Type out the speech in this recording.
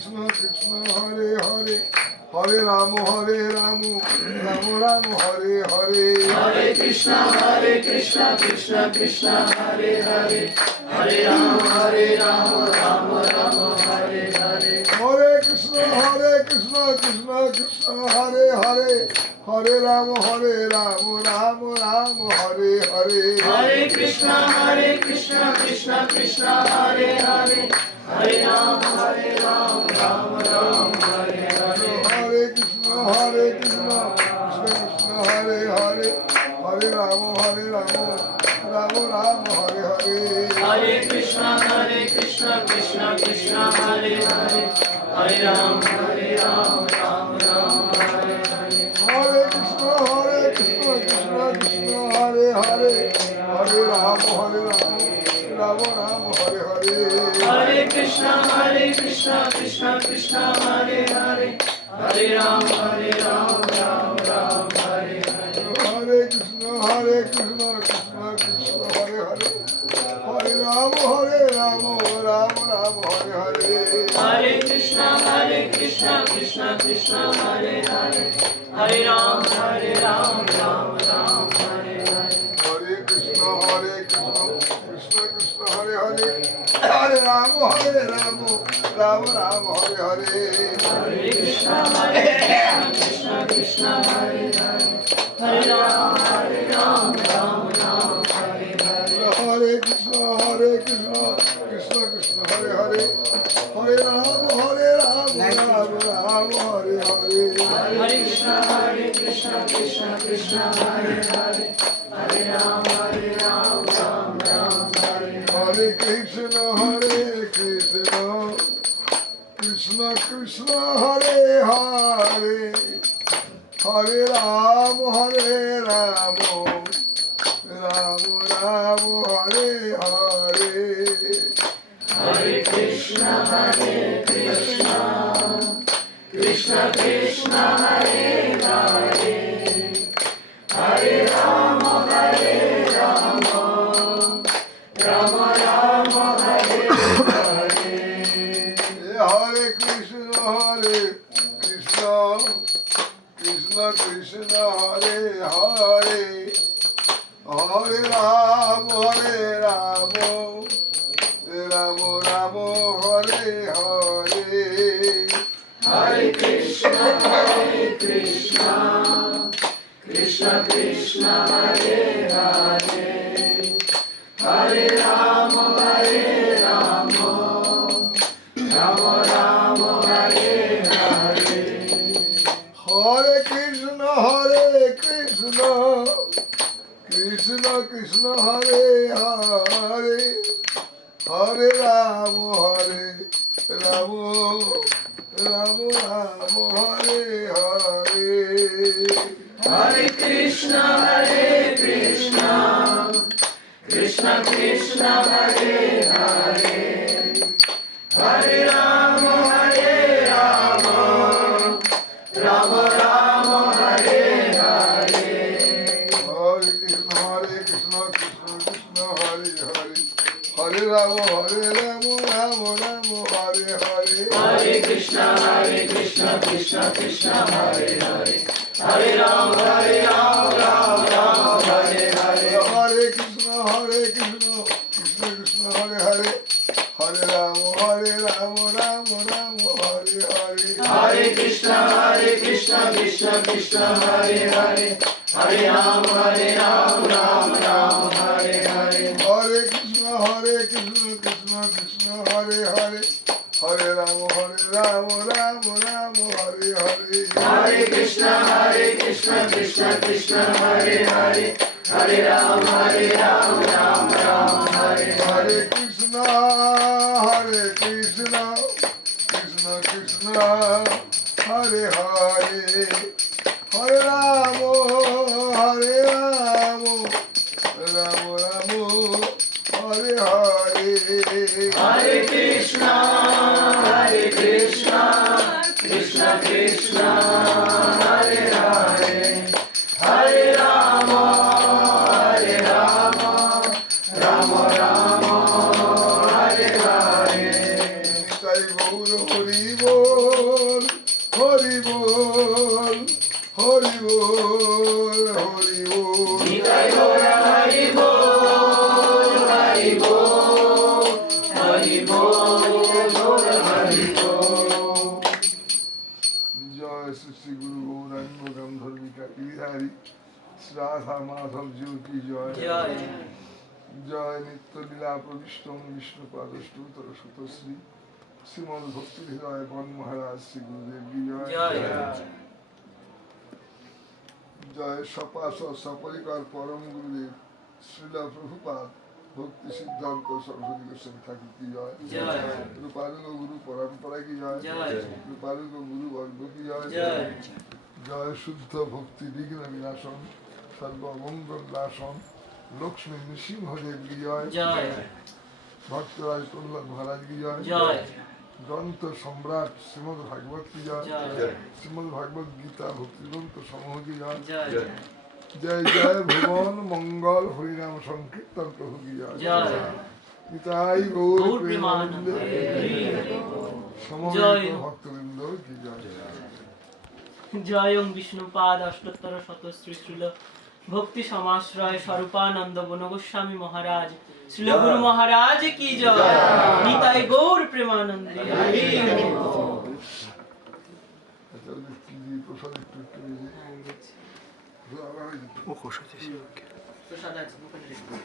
কৃষ্ণ কৃষ্ণ হরে হরে হরে রাম রাম রাম হরে হরে হরে কৃষ্ণ কৃষ্ণ কৃষ্ণ হরে হরে হরে রাম রাম রাম হরে হরে হরে কৃষ্ণ কৃষ্ণ কৃষ্ণ হরে হরে হরে রাম রাম রাম হরে হরে হরে কৃষ্ণ কৃষ্ণ কৃষ্ণ হরে হরে হরে রাম রাম রাম হরে হরে হরে কৃষ্ণ কৃষ্ণ কৃষ্ণ হরে হরে হরে রাম রাম রাম হরে হরে হরে কৃষ্ণ কৃষ্ণ কৃষ্ণ হরে হরে হরে রাম রাম রাম হরে হরে হরে কৃষ্ণ কৃষ্ণ কৃষ্ণ হরে হরে হরে রাম রাম হরে হরে হরে কৃষ্ণ কৃষ্ণ কৃষ্ণ হরে হরে হরে রাম রাম রাম হরে হরে হরে কৃষ্ণ কৃষ্ণ কৃষ্ণ হরে হরে হরে রাম রাম রাম হরে হরে হরে কৃষ্ণ কৃষ্ণ কৃষ্ণ হরে হরে হরে রাম রাম রাম হরে হরে হরে কৃষ্ণ কৃষ্ণ কৃষ্ণ হরে হরে হরে রাম রাম রাম হরে হরে হরে কৃষ্ণ কৃষ্ণ কৃষ্ণ হরে হরে হরে রাম রাম রাম হরে হরে হরে কৃষ্ণ কৃষ্ণ কৃষ্ণ হরে হরে হরে রাম রাম রাম হরে হরে হরে কৃষ্ণ কৃষ্ণ কৃষ্ণ হরে হরে হরে রাম রাম রাম হরে হরে কৃষ্ণ কৃষ্ণ কৃষ্ণ হরে হরে হরে রাম রাম রাম হরে হরে হরে কৃষ্ণ কৃষ্ণ কৃষ্ণ হরে হরে হরে রাম রাম রাম হরে হরে হরে কৃষ্ণ কৃষ্ণ কৃষ্ণ কৃষ্ণ হরে হরে হরে রাম রাম রাম রাম হরে হরে হরে কৃষ্ণ কৃষ্ণ কৃষ্ণ হরে হরে হরে রাম রাম রাম হরে হরে হরে কৃষ্ণ কৃষ্ণ কৃষ্ণ কৃষ্ণ হরে হরে হরে রাম রাম রাম রাম হরে হরে হরে কৃষ্ণ কৃষ্ণ কৃষ্ণ হরে হরে হরে রাম রাম রাম হরে হরে হরে কৃষ্ণ কৃষ্ণ কৃষ্ণ হরে হরে হরে রাম রাম রাম হরে হরে হরে কৃষ্ণ কৃষ্ণ হরে হরে হরে রাম রাম হরে হরে হরে কৃষ্ণ কৃষ্ণ কৃষ্ণ হরে হরে হরে রাম রাম রাম হরে হরে হরে কৃষ্ণ কৃষ্ণ হরে হরে হরে রাম রাম হরে হরে হরে কৃষ্ণ কৃষ্ণ কৃষ্ণ হরে হরে হরে রাম রাম রাম হরে হরে হরে কৃষ্ণ কৃষ্ণ হরে হরে হরে রাম রাম হরে হরে হরে কৃষ্ণ কৃষ্ণ কৃষ্ণ হরে হরে হরে রাম রাম রাম হরে হরে হরে কৃষ্ণ কৃষ্ণ কৃষ্ণ হরে হরে হরে রাম রাম রাম হরে হরে তাই গৌর হরি বল হরি বল হরি বল হরি বল নিতাই গৌর হরি বল হরি বল হরি বল গৌর হরি বল। জয় শ্রী শ্রী গুরু গৌরাঙ্গ গন্ধর্বিকা গিরিধারী রাধা মাধব জ্যোতি জয় জয় জয় নিত্য লীলা প্রবিষ্ট বিষ্ণুপাদ ষ্টুতর সুতশ্রী শ্রীমদ ভক্তি হৃদয় বন মহারাজ শ্রী গুরুদেব কি জয় জয় জয় সপাস সপরিকর পরম গুরুদেব শ্রীলা প্রভুপাদ ভক্তি সিদ্ধান্ত সরস্বতী গোস্বামী ঠাকুর কি জয় জয় রূপানুগ গুরু পরম্পরা কি জয় জয় রূপানুগ গুরু বর্গ কি জয় জয় জয় শুদ্ধ ভক্তি বিঘ্ন বিনাশন সর্বমঙ্গল নাশন লক্ষ্মী নৃসিংহদেব কি জয় জয় ভক্তরাজ প্রহ্লাদ মহারাজ কি জয় জয় গ্রন্থ সম্রাট শ্রীমদ ভাগবত কি জয় জয় শ্রীমদ ভাগবত গীতা ভক্তিগ্রন্থ সমূহ কি জয় জয় জয় জয় ভুবন মঙ্গল হরিনাম সংকীর্তন প্রভু কি জয় জয় নিতাই গৌর গৌর প্রেমানন্দে প্রেমানন্দে সমবেত জয়। ভক্তবৃন্দ কি জয় জয়ং বিষ্ণুপাদ অষ্টোত্তর শতশ্রী শ্রীল ভক্তি সমাশ্রয় স্বরূপানন্দ বনগোস্বামী মহারাজ শ্রীল গুরু মহারাজ কি জয় নিতাই গৌর প্রেমানন্দে আচ্ছা ওদের কি দিয়ে প্রসাদ একটু একটু দিয়ে দিই। আবার হয়ে যেত। প্রসাদ আছে ওখানে রেখে দাও।